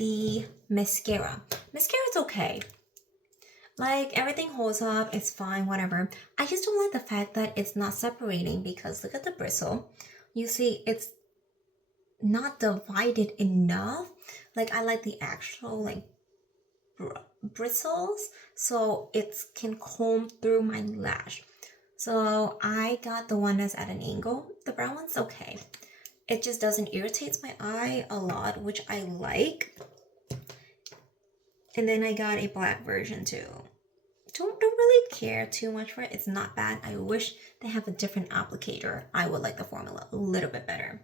the mascara. Mascara is okay. Like, everything holds up, it's fine, whatever. I just don't like the fact that it's not separating because look at the bristle. You see, it's not divided enough. Like, I like the actual, like, bristles so it can comb through my lash. So I got the one that's at an angle. The brown one's okay. It just doesn't irritate my eye a lot, which I like. And then I got a black version too. Don't really care too much for it. It's not bad. I wish they have a different applicator. I would like the formula a little bit better.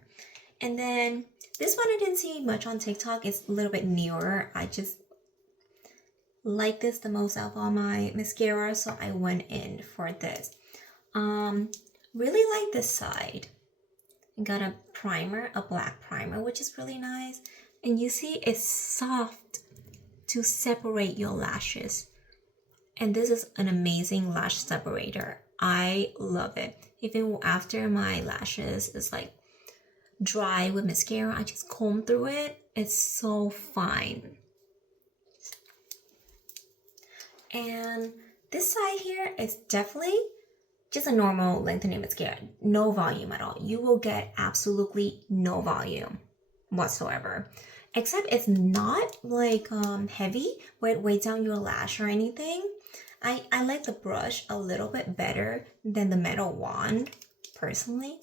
And then this one I didn't see much on TikTok. It's a little bit newer. I just like this the most out of all my mascara, so I went in for this. Really like this side. I got a primer, a black primer, which is really nice. And you see it's soft to separate your lashes. And this is an amazing lash separator. I love it. Even after my lashes is like dry with mascara, I just comb through it. It's so fine. And this side here is definitely just a normal lengthening mascara. No volume at all. You will get absolutely no volume whatsoever. Except it's not like heavy where it weighs down your lash or anything. I like the brush a little bit better than the metal wand, personally.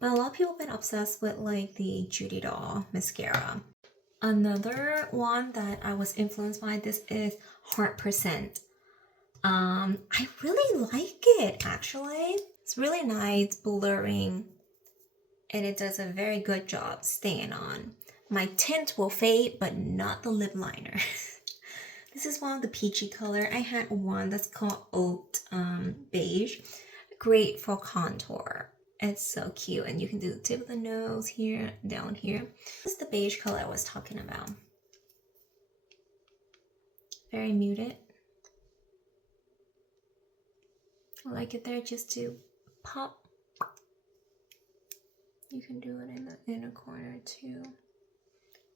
But a lot of people have been obsessed with like the Judy Doll mascara. Another one that I was influenced by, this is Heart%. I really like it actually. It's really nice, blurring, and it does a very good job staying on. My tint will fade, but not the lip liner. This is one of the peachy color. I had one that's called Oat Beige. Great for contour. It's so cute, and you can do the tip of the nose here, down here. This is the beige color I was talking about. Very muted. I like it there just to pop. You can do it in the inner corner too.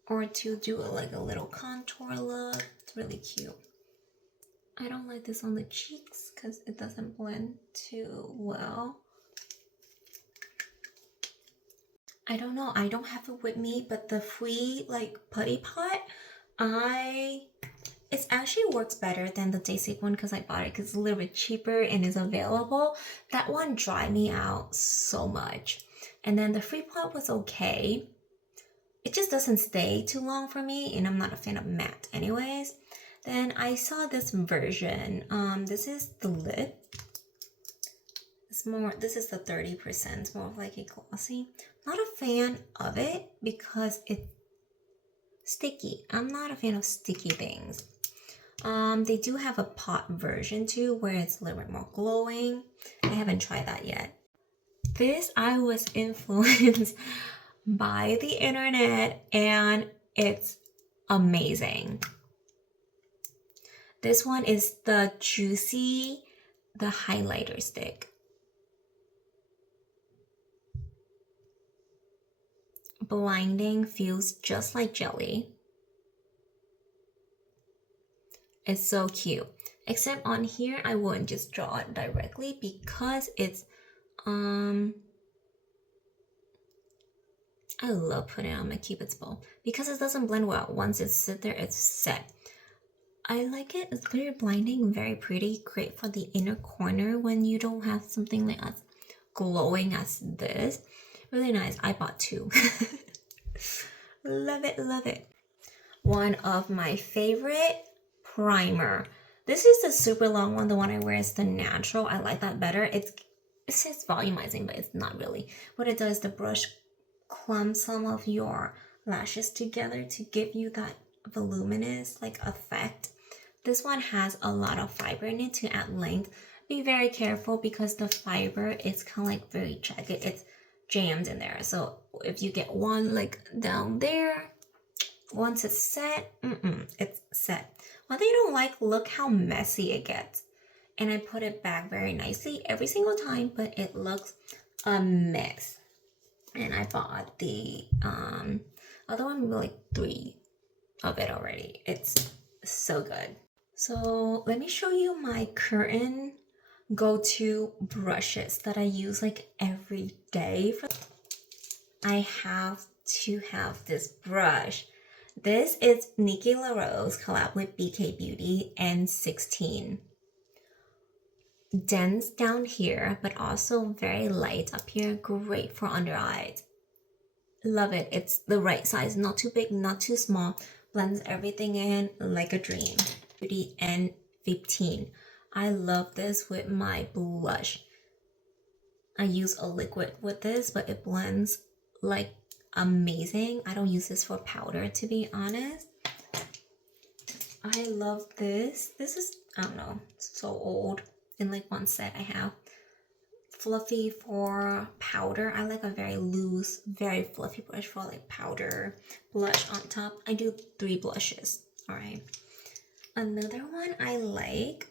Or to do like a little contour look. It's really cute. I don't like this on the cheeks because it doesn't blend too well. I don't know, I don't have it with me, but the free like putty pot, it actually works better than the Daisy one because I bought it because it's a little bit cheaper and is available. That one dried me out so much. And then the free pot was okay. It just doesn't stay too long for me, and I'm not a fan of matte anyways. Then I saw this version. This is the lip. This is the 30%. It's more of like a glossy. Not a fan of it because it's sticky. I'm not a fan of sticky things. They do have a pot version too where it's a little bit more glowing. I haven't tried that yet. This I was influenced by the internet and it's amazing. This one is the Juicy, the highlighter stick. Blinding, feels just like jelly. It's so cute. Except on here, I wouldn't just draw it directly because it's, I love putting it on my Cupid's bow because it doesn't blend well. Once it's sit there, it's set. I like it. It's very blinding, very pretty. Great for the inner corner when you don't have something like as glowing as this. Really nice. I bought two. Love it, love it. One of my favorite primer. This is the super long one. The one I wear is the natural. I like that better. It says volumizing, but it's not really. What it does, the brush clumps some of your lashes together to give you that voluminous like effect. This one has a lot of fiber in it to add length. Be very careful because the fiber is kind of like very jagged. It's jammed in there. So if you get one like down there, once it's set, it's set. One thing I don't like, look how messy it gets. And I put it back very nicely every single time, but it looks a mess. And I bought the other one like $3 of it already. It's so good. So let me show you my current go-to brushes that I use like every day. I have to have this brush. This is Nikki LaRose collab with BK Beauty N16. Dense down here, but also very light up here. Great for under eyes. Love it. It's the right size, not too big, not too small. Blends everything in like a dream. Beauty N15. I love this with my blush. I use a liquid with this, but it blends like amazing. I don't use this for powder, to be honest. I love this. This is, I don't know, so old. In like one set I have. Fluffy for powder. I like a very loose, very fluffy brush for like powder. Blush on top. I do 3 blushes. Alright. Another one I like.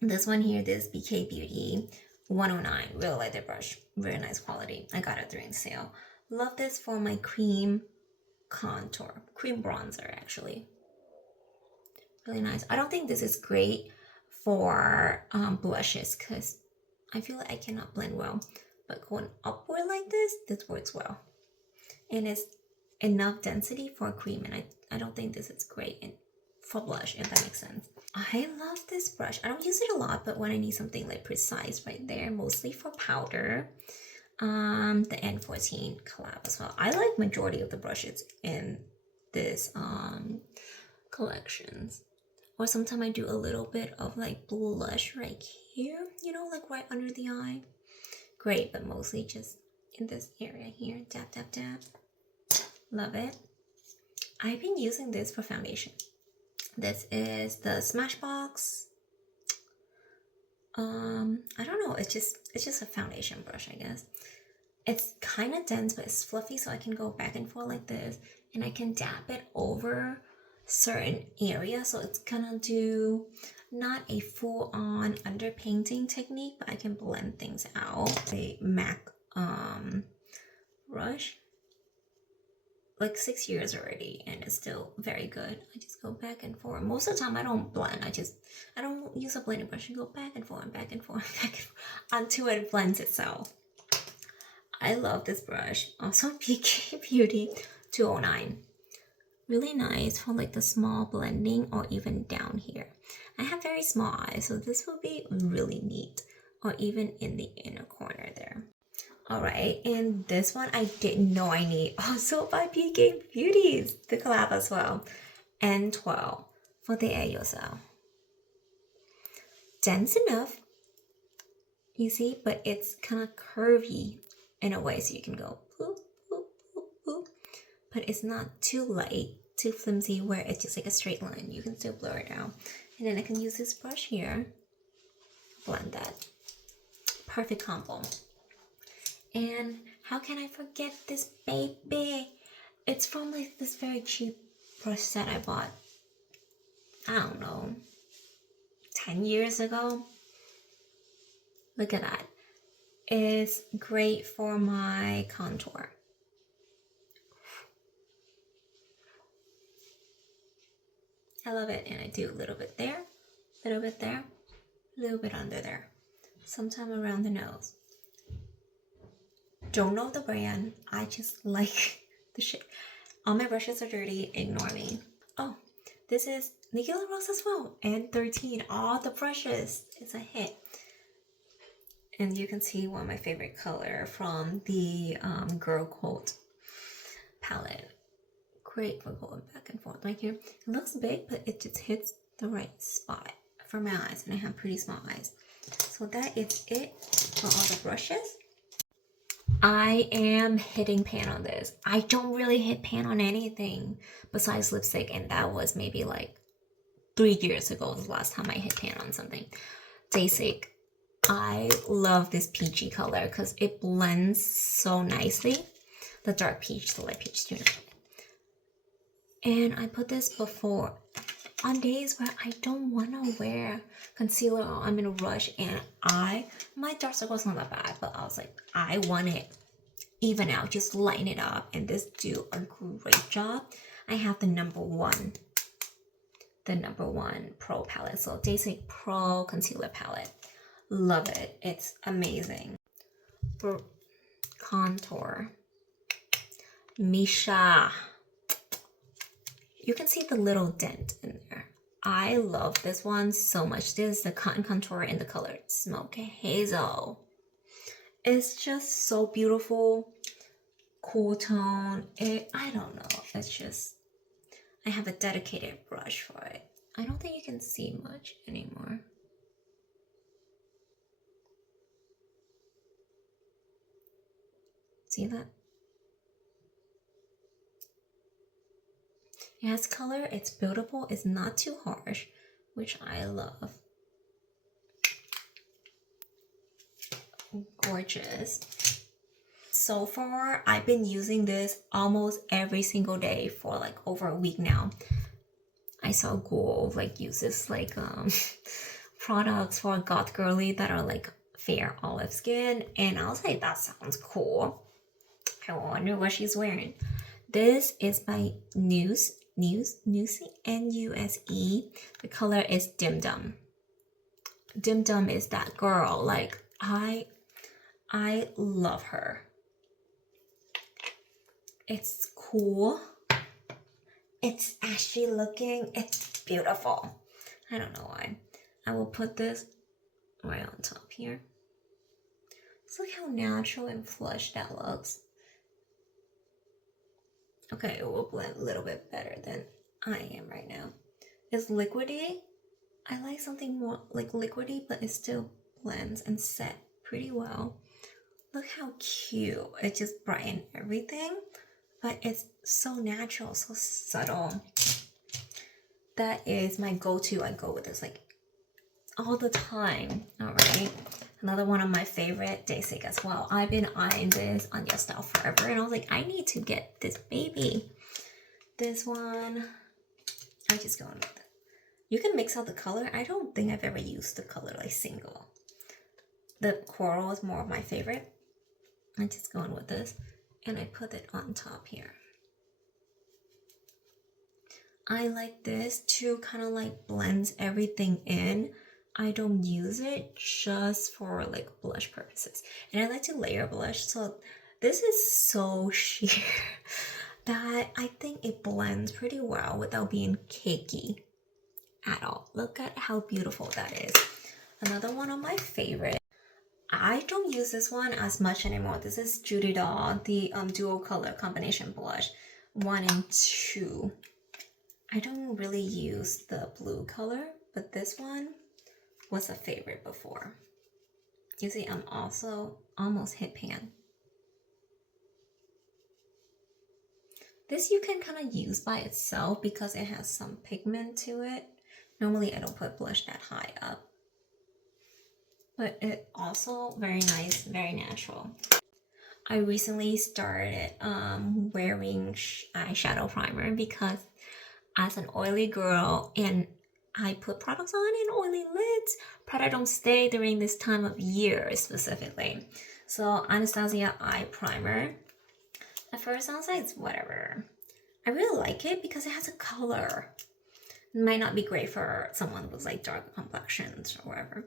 This one here, this BK Beauty 109. Really like the brush. Very nice quality. I got it during sale. Love this for my cream contour. Cream bronzer, actually. Really nice. I don't think this is great for blushes because I feel like I cannot blend well. But going upward like this works well. And it's enough density for cream. And I don't think this is great for blush, if that makes sense. I love this brush. I don't use it a lot, but when I need something like precise right there, mostly for powder. The N14 collab as well. I like majority of the brushes in this collections. Or sometimes I do a little bit of like blush right here, you know, like right under the eye. Great, but mostly just in this area here. Dab, dab, dab. Love it. I've been using this for foundation. This is the Smashbox. I don't know, it's just a foundation brush, I guess. It's kind of dense, but it's fluffy, so I can go back and forth like this, and I can dab it over certain areas, so it's gonna do not a full-on underpainting technique, but I can blend things out. A MAC brush, like 6 years already, and it's still very good. I just go back and forth. Most of the time I don't blend, I don't use a blending brush. I go back and forth, back and forth, back and forth until it blends itself. I love this brush. Also BK Beauty 209. Really nice for like the small blending or even down here. I have very small eyes, so this will be really neat. Or even in the inner corner there. Alright, and this one I didn't know I need. Also by BK Beauties, the collab as well. N12 for the Air Yourself. Dense enough, you see, but it's kind of curvy in a way, so you can go boop, boop, boop, boop. But it's not too light, too flimsy, where it's just like a straight line. You can still blur it out. And then I can use this brush here, blend that. Perfect combo. And how can I forget this baby? It's from like this very cheap brush set I bought, I don't know, 10 years ago. Look at that. It's great for my contour. I love it, and I do a little bit there, a little bit there, a little bit under there, sometime around the nose. Don't know the brand, I just like the shit. All my brushes are dirty, ignore me. Oh, this is Nikki LaRose as well, N13, all the brushes, it's a hit. And you can see one of my favorite color from the Girl Code palette. Great for going back and forth right here. It looks big, but it just hits the right spot for my eyes, and I have pretty small eyes. So that is it for all the brushes. I am hitting pan on this. I don't really hit pan on anything besides lipstick, and that was maybe like 3 years ago was the last time I hit pan on something. Basic. I love this peachy color because it blends so nicely. The dark peach, the light peach too. And I put this before on days where I don't want to wear concealer or I'm in a rush, and my dark circle's not that bad, but I was like, I want it even out, just lighten it up, and this do a great job. I have the number one Pro palette. So Day Six Pro Concealer Palette. Love it. It's amazing. For contour, Misha. You can see the little dent in there. I love this one so much. This is the Cotton Contour in the color Smoke Hazel. It's just so beautiful. Cool tone. I don't know. It's just, I have a dedicated brush for it. I don't think you can see much anymore. See that? It has color, it's buildable, it's not too harsh, which I love. Gorgeous. So far, I've been using this almost every single day for like over a week now. I saw Google like uses like products for goth girly that are like fair olive skin, and I was like, that sounds cool. I wonder what she's wearing. This is by Nuse, N-U-S-E. The color is Dim Dum. Dim Dum is that girl. Like, I love her. It's cool. It's ashy looking. It's beautiful. I don't know why. I will put this right on top here. Just look how natural and flush that looks. Okay, it will blend a little bit better than I am right now. It's liquidy. I like something more like liquidy, but it still blends and set pretty well. Look how cute. It just brightened everything, but it's so natural, so subtle. That is my go-to. I go with this like all the time. All right. Another one of my favorite, Day Six as well. I've been eyeing this on YesStyle forever, and I was like, I need to get this baby. This one, I just go in with it. You can mix out the color. I don't think I've ever used the color like single. The coral is more of my favorite. I just go in with this, and I put it on top here. I like this too, kind of like blends everything in. I don't use it just for like blush purposes. And I like to layer blush, so this is so sheer that I think it blends pretty well without being cakey at all. Look at how beautiful that is. Another one of my favorite. I don't use this one as much anymore. This is Judy Doll, the dual color combination blush 1 and 2. I don't really use the blue color, but this one was a favorite before. You see, I'm also almost hit pan. This you can kind of use by itself because it has some pigment to it. Normally I don't put blush that high up, but it also very nice, very natural. I recently started wearing eyeshadow primer because as an oily girl and I put products on in oily lids, product don't stay during this time of year specifically. So Anastasia Eye Primer. At first I was like, it's whatever. I really like it because it has a color. It might not be great for someone with like dark complexions or whatever,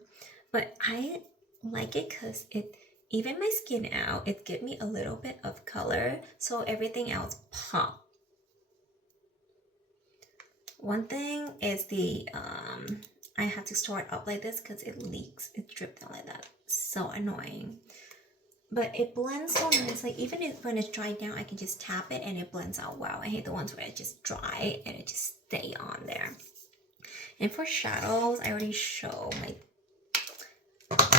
but I like it because it even my skin out, it gives me a little bit of color, so everything else pop. One thing is the I have to store it up like this because it leaks. It drips down like that. So annoying. But it blends so nice. Like even if when it's dried down, I can just tap it and it blends out well. I hate the ones where it just dry and it just stay on there. And for shadows, I already show my.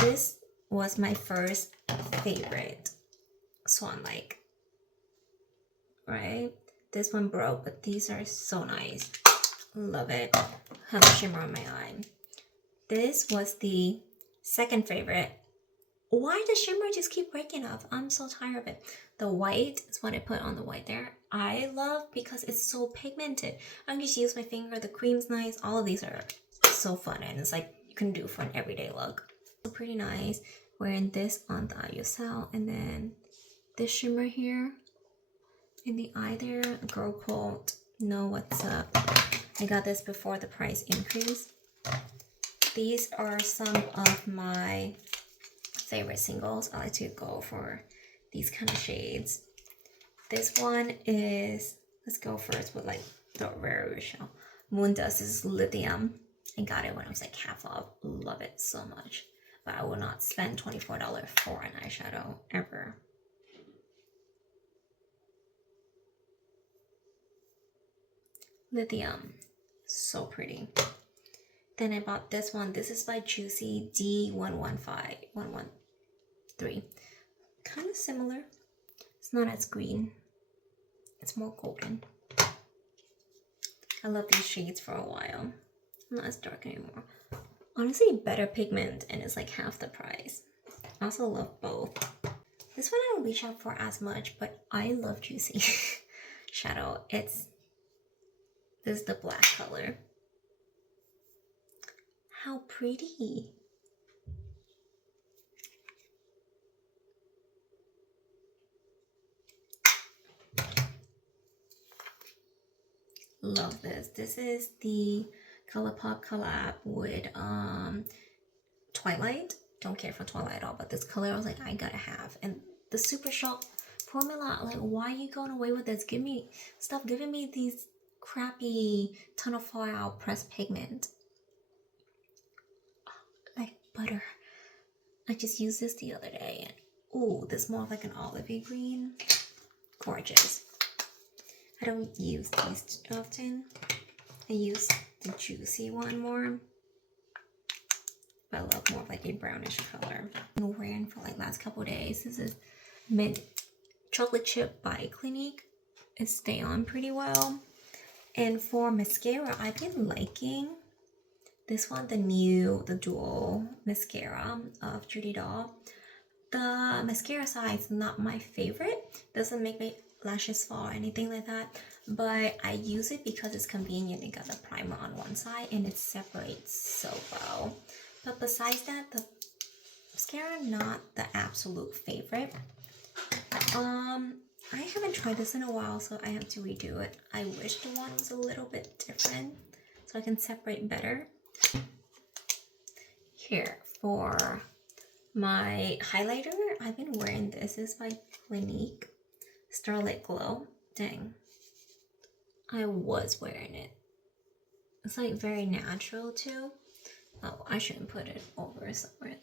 This was my first favorite Swan Lake. Right? This one broke, but these are so nice. Love it. Have a shimmer on my eye. This was the second favorite. Why does shimmer just keep breaking off? I'm so tired of it. The white is what I put on the white there. I love because it's so pigmented. I can just use my finger. The cream's nice. All of these are so fun, and it's like you can do for an everyday look. So pretty nice. Wearing this on the IOSL, and then this shimmer here in the eye there. A girl called know what's up. I got this before the price increase. These are some of my favorite singles. I like to go for these kind of shades. This one is, let's go first with like the Rare Shell. Moon Dust is Lithium. I got it when I was like half off. Love it so much. But I will not spend $24 for an eyeshadow ever. Lithium. So pretty. Then I bought this one. This is by Juicy D115113. Kind of similar. It's not as green. It's more golden. I love these shades for a while. Not as dark anymore. Honestly, better pigment and it's like half the price. I also love both. This one I don't reach out for as much, but I love Juicy Shadow. This is the black color. How pretty. Love this. This is the ColourPop collab with Twilight. Don't care for Twilight at all, but this color I was like, I gotta have. And the Super Shock formula, like, why are you going away with this? Stop giving me these crappy ton of foil pressed pigment. Like butter. I just used this the other day and ooh, this more like an olivey green. Gorgeous. I don't use these often. I use the Juicy one more. But I love more of like a brownish color. I've been wearing for like last couple days. This is Mint Chocolate Chip by Clinique. It stays on pretty well. And for mascara, I've been liking this one, the dual mascara of Judy Doll. The mascara size is not my favorite. Doesn't make my lashes fall or anything like that. But I use it because it's convenient. It got the primer on one side and it separates so well. But besides that, the mascara not the absolute favorite. I haven't tried this in a while, so I have to redo it. I wish the one was a little bit different so I can separate better. Here, for my highlighter, I've been wearing this. This is by Clinique. Starlit Glow. Dang. I was wearing it. It's like very natural too. Oh, I shouldn't put it over somewhere.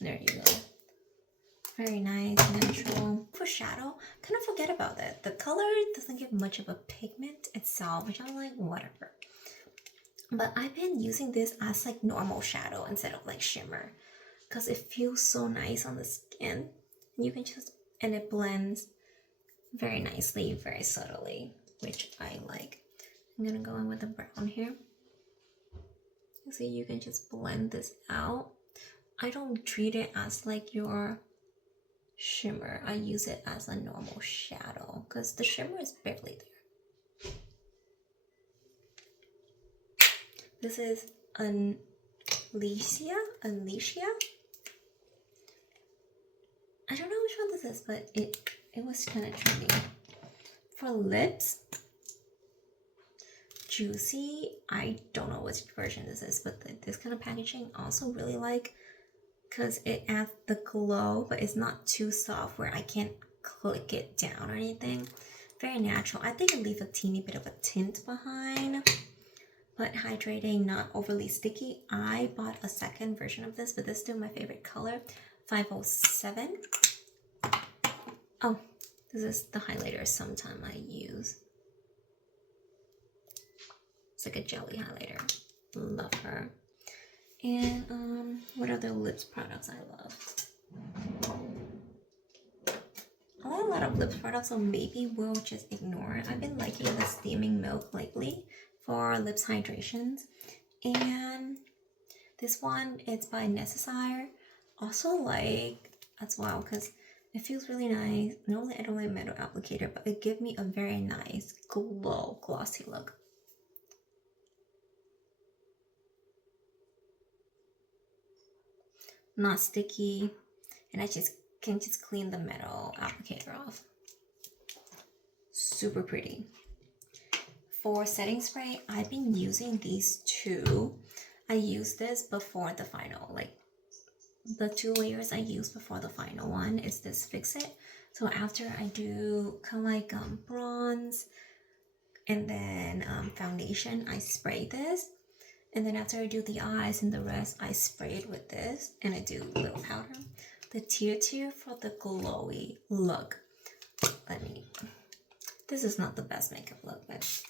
There you go. Very nice, natural. For shadow, kind of forget about that. The color doesn't give much of a pigment itself, which I'm like, whatever. But I've been using this as like normal shadow instead of like shimmer. Because it feels so nice on the skin. You can just, and it blends very nicely, very subtly, which I like. I'm gonna go in with the brown here. So you can just blend this out. I don't treat it as like your shimmer. I use it as a normal shadow because the shimmer is barely there. This is Alicia. I don't know which one this is, but it was kind of trendy. For lips, Juicy. I don't know which version this is, but this kind of packaging also really like because it adds the glow, but it's not too soft where I can't click it down or anything. Very natural. I think it leaves a teeny bit of a tint behind, but hydrating, not overly sticky. I bought a second version of this, but this is still my favorite color, 507. Oh, this is the highlighter sometime I use. It's like a jelly highlighter. Love her. And what other lips products I love? I like a lot of lips products, so maybe we'll just ignore it. I've been liking the Steaming Milk lately for lips hydrations. And this one, it's by Necessaire. Also like as well because it feels really nice. Normally I don't like metal applicator, but it gives me a very nice glow, glossy look. Not sticky, and I can just clean the metal applicator off. Super pretty. for setting spray, I've been using these two. I used this before the final, like the 2 layers I used before the final one is this Fix It. So after I do kind of like bronze and then foundation, I spray this. And then after I do the eyes and the rest, I spray it with this and I do a little powder. The tear for the glowy look. This is not the best makeup look, but